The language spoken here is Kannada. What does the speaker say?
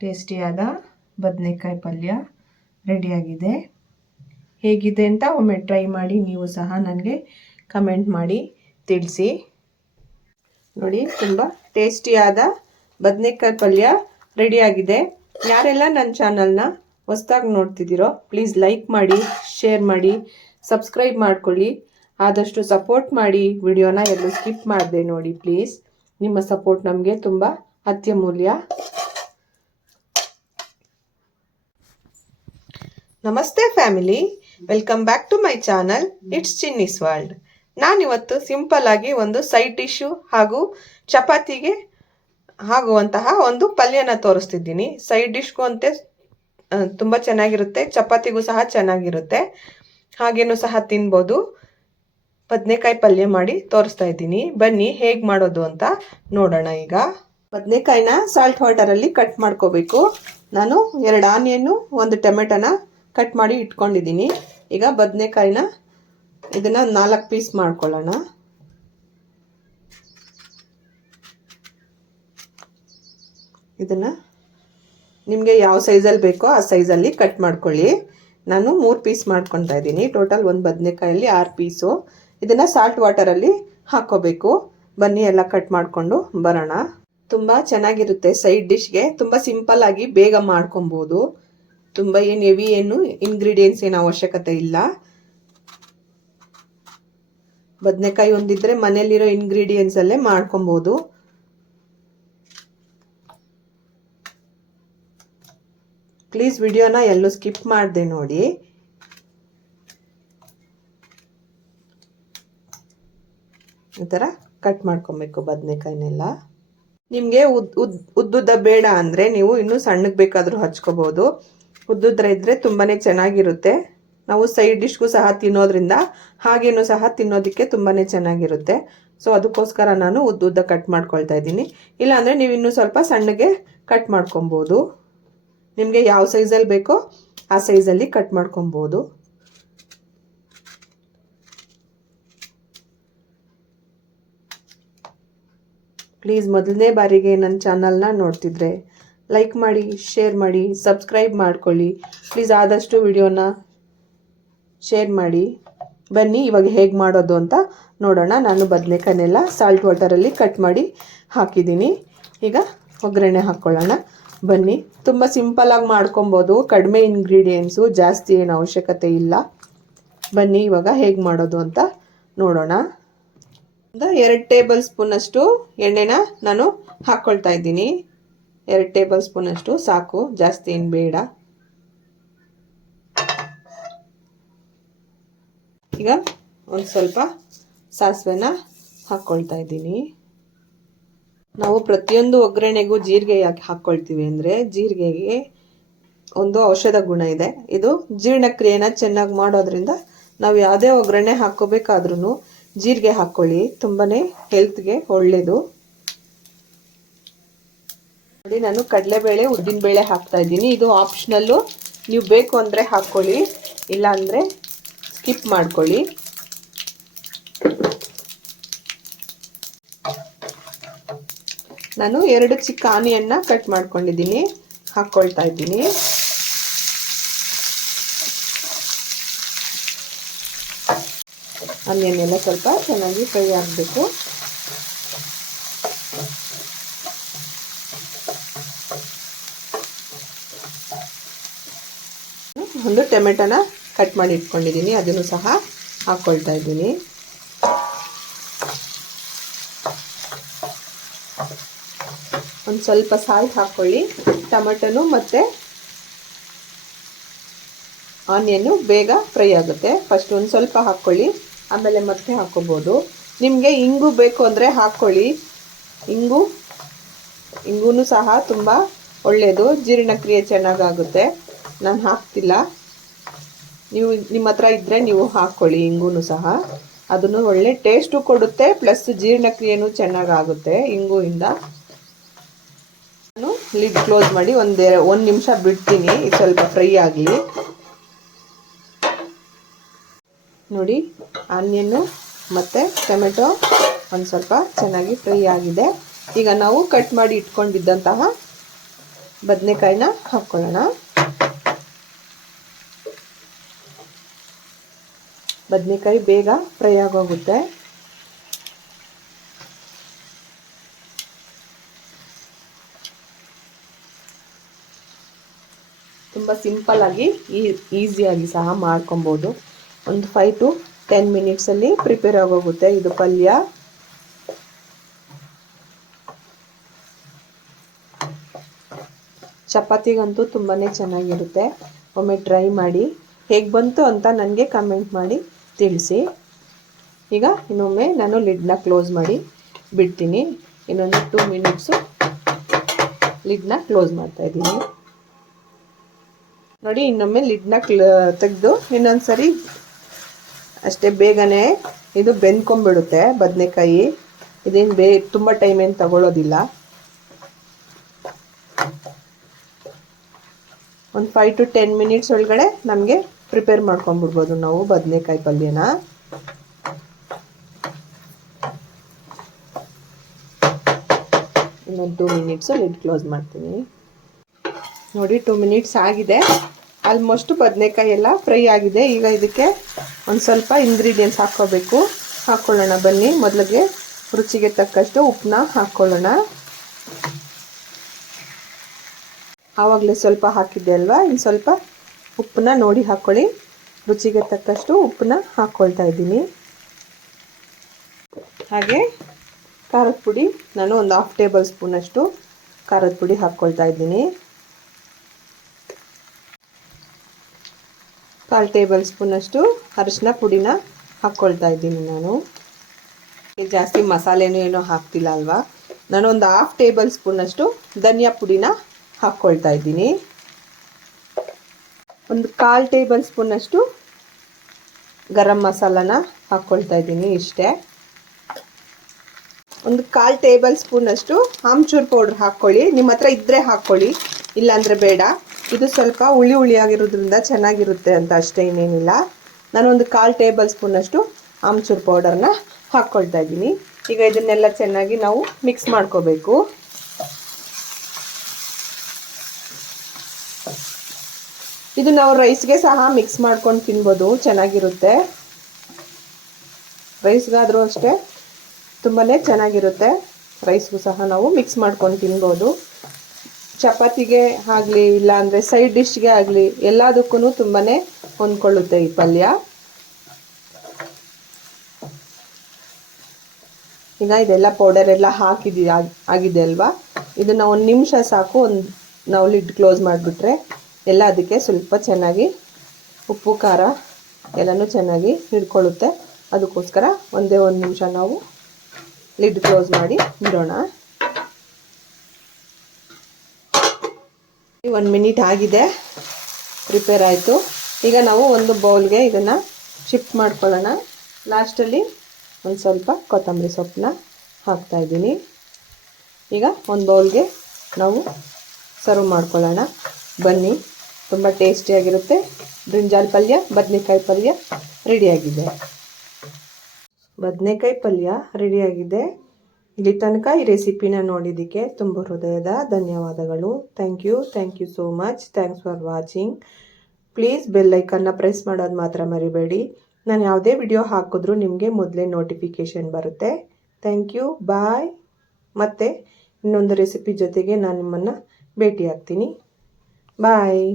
ಟೇಸ್ಟಿಯಾದ ಬದನೆಕಾಯಿ ಪಲ್ಯ ರೆಡಿಯಾಗಿದೆ. ಹೇಗಿದೆ ಅಂತ ಒಮ್ಮೆ ಟ್ರೈ ಮಾಡಿ, ನೀವು ಸಹ ನನಗೆ ಕಮೆಂಟ್ ಮಾಡಿ ತಿಳಿಸಿ. ನೋಡಿ, ತುಂಬ ಟೇಸ್ಟಿಯಾದ ಬದನೆಕಾಯಿ ಪಲ್ಯ ರೆಡಿಯಾಗಿದೆ. ಯಾರೆಲ್ಲ ನನ್ನ ಚಾನಲ್ನ ಹೊಸದಾಗಿ ನೋಡ್ತಿದ್ದೀರೋ ಪ್ಲೀಸ್ ಲೈಕ್ ಮಾಡಿ, ಶೇರ್ ಮಾಡಿ, ಸಬ್ಸ್ಕ್ರೈಬ್ ಮಾಡ್ಕೊಳ್ಳಿ. ಆದಷ್ಟು ಸಪೋರ್ಟ್ ಮಾಡಿ. ವಿಡಿಯೋನ ಎಲ್ಲೂ ಸ್ಕಿಪ್ ಮಾಡದೆ ನೋಡಿ ಪ್ಲೀಸ್. ನಿಮ್ಮ ಸಪೋರ್ಟ್ ನಮಗೆ ತುಂಬ ಅತ್ಯಮೂಲ್ಯ. ನಮಸ್ತೆ family, welcome back to my channel it's Chinni's world. ನಾನಿವತ್ತು ಸಿಂಪಲ್ ಆಗಿ ಒಂದು ಸೈಡ್ ಡಿಶ್ಶು ಹಾಗೂ ಚಪಾತಿಗೆ ಆಗುವಂತಹ ಒಂದು ಪಲ್ಯನ ತೋರಿಸ್ತಿದ್ದೀನಿ. ಸೈಡ್ ಡಿಶ್ಗೂ ಅಂತೆ ತುಂಬ ಚೆನ್ನಾಗಿರುತ್ತೆ, ಚಪಾತಿಗೂ ಸಹ ಚೆನ್ನಾಗಿರುತ್ತೆ, ಹಾಗೇನೂ ಸಹ ತಿನ್ಬೋದು. ಬದನೆಕಾಯಿ ಪಲ್ಯ ಮಾಡಿ ತೋರಿಸ್ತಾ ಇದ್ದೀನಿ. ಬನ್ನಿ ಹೇಗೆ ಮಾಡೋದು ಅಂತ ನೋಡೋಣ. ಈಗ ಬದನೆಕಾಯಿನ ಸಾಲ್ಟ್ ವಾಟರಲ್ಲಿ ಕಟ್ ಮಾಡ್ಕೋಬೇಕು. ನಾನು 2 ಆನಿಯನ್ನು 1 ಟೊಮೆಟೊನ ಕಟ್ ಮಾಡಿ ಇಟ್ಕೊಂಡಿದ್ದೀನಿ. ಈಗ ಬದನೆಕಾಯಿನ ಇದನ್ನು 4 ಪೀಸ್ ಮಾಡ್ಕೊಳ್ಳೋಣ. ಇದನ್ನು ನಿಮಗೆ ಯಾವ ಸೈಜಲ್ಲಿ ಬೇಕೋ ಆ ಸೈಜಲ್ಲಿ ಕಟ್ ಮಾಡ್ಕೊಳ್ಳಿ. ನಾನು 3 ಪೀಸ್ ಮಾಡ್ಕೊತಾ ಇದ್ದೀನಿ. ಟೋಟಲ್ ಒಂದು ಬದನೆಕಾಯಲ್ಲಿ 6 ಪೀಸು. ಇದನ್ನು ಸಾಲ್ಟ್ ವಾಟರಲ್ಲಿ ಹಾಕ್ಕೋಬೇಕು. ಬನ್ನಿ ಎಲ್ಲ ಕಟ್ ಮಾಡಿಕೊಂಡು ಬರೋಣ. ತುಂಬ ಚೆನ್ನಾಗಿರುತ್ತೆ ಸೈಡ್ ಡಿಶ್ಗೆ. ತುಂಬ ಸಿಂಪಲ್ ಆಗಿ ಬೇಗ ಮಾಡ್ಕೊಬೋದು. ತುಂಬ ಏನು ಹೆವಿ ಏನು ಇಂಗ್ರೀಡಿಯೆಂಟ್ಸ್ ಏನು ಅವಶ್ಯಕತೆ ಇಲ್ಲ. ಬದನೆಕಾಯಿ ಒಂದಿದ್ರೆ ಮನೇಲಿರೋ ಇಂಗ್ರೀಡಿಯೆಂಟ್ಸ್ ಅಲ್ಲೇ ಮಾಡ್ಕೊಬೋದು. ಪ್ಲೀಸ್ ವಿಡಿಯೋನ ಎಲ್ಲೂ ಸ್ಕಿಪ್ ಮಾಡದೆ ನೋಡಿ. ಈ ಥರ ಕಟ್ ಮಾಡ್ಕೊಬೇಕು ಬದನೆಕಾಯಿನೆಲ್ಲ. ನಿಮಗೆ ಉದ್ದುದ್ದ ಬೇಡ ಅಂದರೆ ನೀವು ಇನ್ನೂ ಸಣ್ಣಗೆ ಬೇಕಾದರೂ ಹಚ್ಕೋಬೋದು. ಉದ್ದುದ್ರ ಇದ್ದರೆ ತುಂಬಾ ಚೆನ್ನಾಗಿರುತ್ತೆ. ನಾವು ಸೈಡ್ ಡಿಶ್ಗೂ ಸಹ ತಿನ್ನೋದ್ರಿಂದ ಹಾಗೇನೂ ಸಹ ತಿನ್ನೋದಕ್ಕೆ ತುಂಬಾ ಚೆನ್ನಾಗಿರುತ್ತೆ. ಸೊ ಅದಕ್ಕೋಸ್ಕರ ನಾನು ಉದ್ದುದ್ದ ಕಟ್ ಮಾಡ್ಕೊಳ್ತಾ ಇದ್ದೀನಿ. ಇಲ್ಲಾಂದರೆ ನೀವು ಇನ್ನೂ ಸ್ವಲ್ಪ ಸಣ್ಣಗೆ ಕಟ್ ಮಾಡ್ಕೊಬೋದು. ನಿಮಗೆ ಯಾವ ಸೈಜಲ್ಲಿ ಬೇಕೋ ಆ ಸೈಜಲ್ಲಿ ಕಟ್ ಮಾಡ್ಕೊಬೋದು. ಪ್ಲೀಸ್ ಮೊದಲನೇ ಬಾರಿಗೆ ನನ್ನ ಚಾನಲ್ನ ನೋಡ್ತಿದ್ರೆ ಲೈಕ್ ಮಾಡಿ, ಶೇರ್ ಮಾಡಿ, ಸಬ್ಸ್ಕ್ರೈಬ್ ಮಾಡ್ಕೊಳ್ಳಿ. ಪ್ಲೀಸ್ ಆದಷ್ಟು ವಿಡಿಯೋನ ಶೇರ್ ಮಾಡಿ. ಬನ್ನಿ ಇವಾಗ ಹೇಗೆ ಮಾಡೋದು ಅಂತ ನೋಡೋಣ. ನಾನು ಬದನೆಕಾಯಿನೆಲ್ಲ ಸಾಲ್ಟ್ ವಾಟರಲ್ಲಿ ಕಟ್ ಮಾಡಿ ಹಾಕಿದ್ದೀನಿ. ಈಗ ಒಗ್ಗರಣೆ ಹಾಕ್ಕೊಳ್ಳೋಣ. ಬನ್ನಿ, ತುಂಬ ಸಿಂಪಲಾಗಿ ಮಾಡ್ಕೊಬೋದು. ಕಡಿಮೆ ಇಂಗ್ರೀಡಿಯೆಂಟ್ಸು, ಜಾಸ್ತಿ ಏನು ಅವಶ್ಯಕತೆ ಇಲ್ಲ. ಬನ್ನಿ ಇವಾಗ ಹೇಗೆ ಮಾಡೋದು ಅಂತ ನೋಡೋಣ. 2 ಟೇಬಲ್ ಸ್ಪೂನಷ್ಟು ಎಣ್ಣೆನ ನಾನು ಹಾಕ್ಕೊಳ್ತಾ ಇದ್ದೀನಿ. 2 ಟೇಬಲ್ ಸ್ಪೂನಷ್ಟು ಸಾಕು, ಜಾಸ್ತಿ ಏನು ಬೇಡ. ಈಗ ಒಂದು ಸ್ವಲ್ಪ ಸಾಸಿವೆನ ಹಾಕ್ಕೊಳ್ತಾ ಇದ್ದೀನಿ. ನಾವು ಪ್ರತಿಯೊಂದು ಒಗ್ಗರಣೆಗೂ ಜೀರಿಗೆ ಯಾಕೆ ಹಾಕ್ಕೊಳ್ತೀವಿ ಅಂದರೆ ಜೀರಿಗೆಗೆ ಒಂದು ಔಷಧ ಗುಣ ಇದೆ. ಇದು ಜೀರ್ಣಕ್ರಿಯೆನ ಚೆನ್ನಾಗಿ ಮಾಡೋದ್ರಿಂದ ನಾವು ಯಾವುದೇ ಒಗ್ಗರಣೆ ಹಾಕ್ಕೋಬೇಕಾದ್ರೂ ಜೀರಿಗೆ ಹಾಕ್ಕೊಳ್ಳಿ. ತುಂಬಾ ಹೆಲ್ತ್ಗೆ ಒಳ್ಳೆಯದು. ನೋಡಿ, ನಾನು ಕಡಲೆಬೇಳೆ ಉದ್ದಿನಬೇಳೆ ಹಾಕ್ತಾ ಇದ್ದೀನಿ. ಇದು ಆಪ್ಷನಲ್ಲು, ನೀವು ಬೇಕು ಅಂದರೆ ಹಾಕ್ಕೊಳ್ಳಿ, ಇಲ್ಲ ಅಂದರೆ ಸ್ಕಿಪ್ ಮಾಡ್ಕೊಳ್ಳಿ. ನಾನು 2 ಚಿಕ್ಕ ಆನಿಯನ್ನ ಕಟ್ ಮಾಡ್ಕೊಂಡಿದ್ದೀನಿ, ಹಾಕ್ಕೊಳ್ತಾ ಇದ್ದೀನಿ. ಆನಿಯನ್ ಎಲ್ಲ ಸ್ವಲ್ಪ ಚೆನ್ನಾಗಿ ಫ್ರೈ ಆಗಬೇಕು. ಒಂದು ಟೊಮೆಟೊನ ಕಟ್ ಮಾಡಿ ಇಟ್ಕೊಂಡಿದ್ದೀನಿ, ಅದನ್ನು ಸಹ ಹಾಕ್ಕೊಳ್ತಾ ಇದ್ದೀನಿ. ಒಂದು ಸ್ವಲ್ಪ ಸಾಲ್ಟ್ ಹಾಕ್ಕೊಳ್ಳಿ. ಟೊಮೆಟೊನು ಮತ್ತು ಆನಿಯನ್ನು ಬೇಗ ಫ್ರೈ ಆಗುತ್ತೆ. ಫಸ್ಟ್ ಒಂದು ಸ್ವಲ್ಪ ಹಾಕ್ಕೊಳ್ಳಿ, ಆಮೇಲೆ ಮತ್ತೆ ಹಾಕ್ಕೋಬೋದು. ನಿಮಗೆ ಇಂಗು ಬೇಕು ಅಂದರೆ ಹಾಕ್ಕೊಳ್ಳಿ. ಇಂಗು ಸಹ ತುಂಬ ಒಳ್ಳೆಯದು, ಜೀರ್ಣಕ್ರಿಯೆ ಚೆನ್ನಾಗಾಗುತ್ತೆ. ನಾನು ಹಾಕ್ತಿಲ್ಲ, ನೀವು ನಿಮ್ಮ ಹತ್ರ ಇದ್ದರೆ ನೀವು ಹಾಕ್ಕೊಳ್ಳಿ. ಇಂಗು ಸಹ ಅದನ್ನು ಒಳ್ಳೆ ಟೇಸ್ಟು ಕೊಡುತ್ತೆ, ಪ್ಲಸ್ ಜೀರ್ಣಕ್ರಿಯೆನೂ ಚೆನ್ನಾಗಾಗುತ್ತೆ ಇಂಗುಯಿಂದ. ನಾನು ಲಿಡ್ ಕ್ಲೋಸ್ ಮಾಡಿ 1 ನಿಮಿಷ ಬಿಡ್ತೀನಿ, ಸ್ವಲ್ಪ ಫ್ರೈ ಆಗಲಿ. ನೋಡಿ, ಆನಿಯನ್ನು ಮತ್ತು ಟೊಮೆಟೊ ಒಂದು ಸ್ವಲ್ಪ ಚೆನ್ನಾಗಿ ಫ್ರೈ ಆಗಿದೆ. ಈಗ ನಾವು ಕಟ್ ಮಾಡಿ ಇಟ್ಕೊಂಡಿದ್ದಂತಹ ಬದನೆಕಾಯಿನ ಹಾಕ್ಕೊಳ್ಳೋಣ. ಬದನೆಕಾಯಿ ಬೇಗ ಫ್ರೈ ಆಗೋಗುತ್ತೆ. ತುಂಬ ಸಿಂಪಲ್ಲಾಗಿ ಈಸಿಯಾಗಿ ಸಹ ಮಾಡ್ಕೊಬೋದು. ಒಂದು 5 to 10 ಮಿನಿಟ್ಸಲ್ಲಿ ಪ್ರಿಪೇರ್ ಆಗೋಗುತ್ತೆ ಇದು ಪಲ್ಯ. ಚಪಾತಿಗಂತೂ ತುಂಬಾ ಚೆನ್ನಾಗಿರುತ್ತೆ. ಒಮ್ಮೆ ಟ್ರೈ ಮಾಡಿ, ಹೇಗೆ ಬಂತು ಅಂತ ನನಗೆ ಕಮೆಂಟ್ ಮಾಡಿ ತಿಳಿಸಿ. ಈಗ ಇನ್ನೊಮ್ಮೆ ನಾನು ಲಿಡ್ನ ಕ್ಲೋಸ್ ಮಾಡಿ ಬಿಡ್ತೀನಿ. ಇನ್ನೊಂದು 2 ಮಿನಿಟ್ಸು ಲಿಡ್ನ ಕ್ಲೋಸ್ ಮಾಡ್ತಾಯಿದ್ದೀನಿ. ನೋಡಿ, ಇನ್ನೊಮ್ಮೆ ಲಿಡ್ನ ತೆಗೆದು ಇನ್ನೊಂದು ಸರಿ ಅಷ್ಟೇ, ಬೇಗನೆ ಇದು ಬೆಂದ್ಕೊಂಡ್ಬಿಡುತ್ತೆ ಬದನೆಕಾಯಿ. ಇದೇನು ತುಂಬ ಟೈಮ್ ಏನು ತಗೊಳ್ಳೋದಿಲ್ಲ. ಒಂದು 5 to 10 ಮಿನಿಟ್ಸ್ ಒಳಗಡೆ ನಮಗೆ ಪ್ರಿಪೇರ್ ಮಾಡ್ಕೊಂಡ್ಬಿಡ್ಬೋದು ನಾವು ಬದನೆಕಾಯಿ ಪಲ್ಯನ. ಇನ್ನೊಂದು 2 ಮಿನಿಟ್ಸು ಲಿಡ್ ಕ್ಲೋಸ್ ಮಾಡ್ತೀನಿ. ನೋಡಿ, 2 ಮಿನಿಟ್ಸ್ ಆಗಿದೆ. ಆಲ್ಮೋಸ್ಟ್ ಬದನೆಕಾಯಿ ಎಲ್ಲ ಫ್ರೈ ಆಗಿದೆ. ಈಗ ಇದಕ್ಕೆ ಒಂದು ಸ್ವಲ್ಪ ಇಂಗ್ರೀಡಿಯೆಂಟ್ಸ್ ಹಾಕ್ಕೊಳ್ಳೋಣ ಬನ್ನಿ. ಮೊದಲಿಗೆ ರುಚಿಗೆ ತಕ್ಕಷ್ಟು ಉಪ್ಪನ್ನ ಹಾಕ್ಕೊಳ್ಳೋಣ. ಆವಾಗಲೇ ಸ್ವಲ್ಪ ಹಾಕಿದ್ದೆ ಅಲ್ವಾ, ಇನ್ನು ಸ್ವಲ್ಪ ಉಪ್ಪನ್ನ ನೋಡಿ ಹಾಕ್ಕೊಳ್ಳಿ. ರುಚಿಗೆ ತಕ್ಕಷ್ಟು ಉಪ್ಪನ್ನ ಹಾಕ್ಕೊಳ್ತಾ ಇದ್ದೀನಿ. ಹಾಗೆ ಖಾರದ ಪುಡಿ ನಾನು ಒಂದು 1/2 ಟೇಬಲ್ ಸ್ಪೂನಷ್ಟು ಖಾರದ ಪುಡಿ ಹಾಕ್ಕೊಳ್ತಾ ಇದ್ದೀನಿ. 1/4 ಟೇಬಲ್ ಸ್ಪೂನಷ್ಟು ಅರಿಶಿನ ಪುಡಿನ ಹಾಕ್ಕೊಳ್ತಾ ಇದ್ದೀನಿ. ನಾನು ಜಾಸ್ತಿ ಮಸಾಲೆನೂ ಏನೋ ಹಾಕ್ತಿಲ್ಲ ಅಲ್ವಾ. ನಾನು ಒಂದು 1/2 ಟೇಬಲ್ ಸ್ಪೂನಷ್ಟು ಧನಿಯಾ ಪುಡಿನ ಹಾಕ್ಕೊಳ್ತಾ ಇದ್ದೀನಿ. ಒಂದು 1/4 ಟೇಬಲ್ ಸ್ಪೂನಷ್ಟು ಗರಂ ಮಸಾಲಾನ ಹಾಕ್ಕೊಳ್ತಾ ಇದ್ದೀನಿ. ಇಷ್ಟೇ. ಒಂದು 1/4 ಟೇಬಲ್ ಸ್ಪೂನಷ್ಟು ಆಮ್ಚೂರ್ ಪೌಡ್ರ್ ಹಾಕ್ಕೊಳ್ಳಿ. ನಿಮ್ಮ ಹತ್ರ ಇದ್ದರೆ ಹಾಕ್ಕೊಳ್ಳಿ, ಇಲ್ಲಾಂದರೆ ಬೇಡ. ಇದು ಸ್ವಲ್ಪ ಹುಳಿಯಾಗಿರೋದ್ರಿಂದ ಚೆನ್ನಾಗಿರುತ್ತೆ ಅಂತ ಅಷ್ಟೇ, ಇನ್ನೇನಿಲ್ಲ. ನಾನೊಂದು 1/4 ಟೇಬಲ್ ಸ್ಪೂನಷ್ಟು ಆಮ್ಚೂರ್ ಪೌಡರ್ನ ಹಾಕ್ಕೊಳ್ತಾ ಇದ್ದೀನಿ. ಈಗ ಇದನ್ನೆಲ್ಲ ಚೆನ್ನಾಗಿ ನಾವು ಮಿಕ್ಸ್ ಮಾಡ್ಕೋಬೇಕು. ಇದು ನಾವು ರೈಸ್ಗೆ ಸಹ ಮಿಕ್ಸ್ ಮಾಡ್ಕೊಂಡು ತಿನ್ಬೋದು, ಚೆನ್ನಾಗಿರುತ್ತೆ. ರೈಸ್ಗಾದರೂ ಅಷ್ಟೇ ತುಂಬಾ ಚೆನ್ನಾಗಿರುತ್ತೆ. ರೈಸ್ಗೂ ಸಹ ನಾವು ಮಿಕ್ಸ್ ಮಾಡ್ಕೊಂಡು ತಿನ್ಬೋದು. ಚಪಾತಿಗೆ ಆಗಲಿ, ಇಲ್ಲಾಂದರೆ ಸೈಡ್ ಡಿಶ್ಗೆ ಆಗಲಿ, ಎಲ್ಲದಕ್ಕೂ ತುಂಬಾ ಹೊಂದ್ಕೊಳ್ಳುತ್ತೆ ಈ ಪಲ್ಯ. ಈಗ ಇದೆಲ್ಲ ಪೌಡರ್ ಎಲ್ಲ ಆಗಿದೆ ಅಲ್ವಾ. ಇದನ್ನು 1 ನಿಮಿಷ ಸಾಕು. ನಾವು ಲಿಡ್ ಕ್ಲೋಸ್ ಮಾಡಿಬಿಟ್ರೆ ಎಲ್ಲ ಅದಕ್ಕೆ ಸ್ವಲ್ಪ ಚೆನ್ನಾಗಿ ಉಪ್ಪು ಖಾರ ಎಲ್ಲನೂ ಚೆನ್ನಾಗಿ ಹಿಡ್ಕೊಳ್ಳುತ್ತೆ. ಅದಕ್ಕೋಸ್ಕರ ಒಂದೇ 1 ನಿಮಿಷ ನಾವು ಲಿಡ್ ಕ್ಲೋಸ್ ಮಾಡಿ ಬಿಡೋಣ. 1 ಮಿನಿಟ್ ಆಗಿದೆ, ಪ್ರಿಪೇರ್ ಆಯಿತು. ಈಗ ನಾವು ಒಂದು ಬೌಲ್ಗೆ ಇದನ್ನು ಶಿಫ್ಟ್ ಮಾಡ್ಕೊಳ್ಳೋಣ. ಲಾಸ್ಟಲ್ಲಿ ಒಂದು ಸ್ವಲ್ಪ ಕೊತ್ತಂಬರಿ ಸೊಪ್ಪನ್ನ ಹಾಕ್ತಾಯಿದ್ದೀನಿ. ಈಗ ಒಂದು ಬೌಲ್ಗೆ ನಾವು ಸರ್ವ್ ಮಾಡ್ಕೊಳ್ಳೋಣ ಬನ್ನಿ. ತುಂಬ ಟೇಸ್ಟಿಯಾಗಿರುತ್ತೆ ಬ್ರಿಂಜಾಲ್ ಪಲ್ಯ, ಬದನೆಕಾಯಿ ಪಲ್ಯ ರೆಡಿಯಾಗಿದೆ. ಬದನೆಕಾಯಿ ಪಲ್ಯ ರೆಡಿಯಾಗಿದೆ. ಇಲ್ಲಿ ತನಕ ಈ ರೆಸಿಪಿನ ನೋಡಿದ್ದಕ್ಕೆ ತುಂಬ ಹೃದಯದ ಧನ್ಯವಾದಗಳು. Thank you so much. Thanks for watching. Please bell ಐಕನ್ನ ಪ್ರೆಸ್ ಮಾಡೋದು ಮಾತ್ರ ಮರಿಬೇಡಿ. ನಾನು ಯಾವುದೇ ವಿಡಿಯೋ ಹಾಕಿದ್ರೂ ನಿಮಗೆ ಮೊದಲೇ ನೋಟಿಫಿಕೇಷನ್ ಬರುತ್ತೆ. ಥ್ಯಾಂಕ್ ಯು, ಬಾಯ್. ಮತ್ತೆ ಇನ್ನೊಂದು ರೆಸಿಪಿ ಜೊತೆಗೆ ನಾನು ನಿಮ್ಮನ್ನು ಭೇಟಿ ಆಗ್ತೀನಿ. ಬಾಯ್.